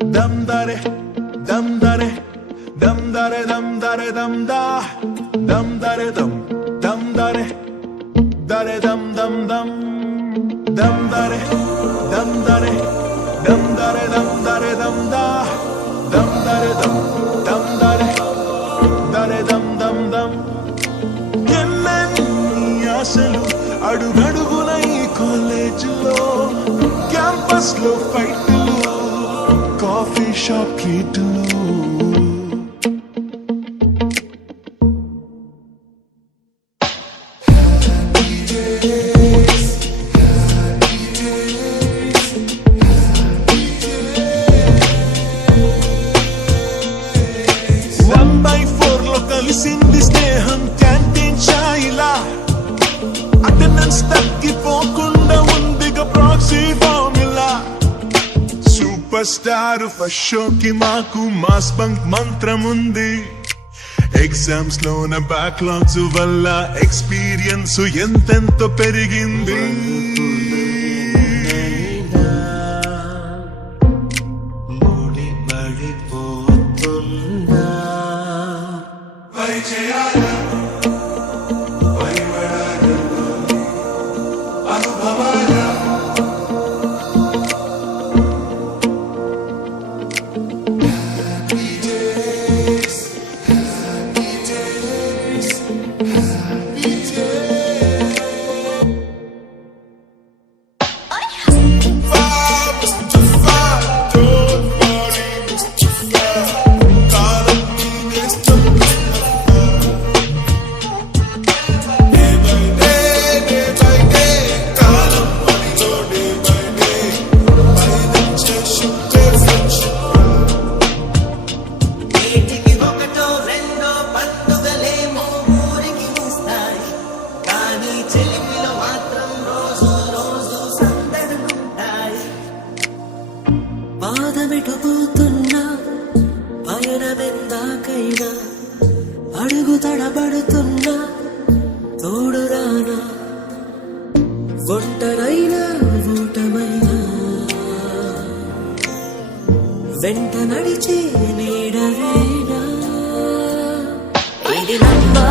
dam dare dam dare dam dare dam dare dam da dam dare dam dare dare dam dam dam dam dare dam dare dam dare dam dare dam da dam dare dam dare dare dam dam dam ఎన్నెన్ని ఆశలు అడుగడుగున ఈ కాలేజీలో campus లో ఫైట్లు coffee shop ట్రీట్లు కలిసింది స్నేహం canteen ఛాయిలా attendance తగ్గిపోకుండా ఉందిగా proxy formula super star first షోకి మాకు మాస్ బంక్ మంత్రం ఉంది ఎగ్జామ్స్ లోన బ్యాక్లాగ్స్ వల్ల ఎక్స్పీరియన్స్ ఎంతెంతో పెరిగింది పాదమెటుపోతున్నా పయనమెందాకైనా అడుగు తడబడుతున్నా తోడురానా ఒంటరైనా ఊటమైనా వెంట నడిచే నీడవేనా ఇది నంబర్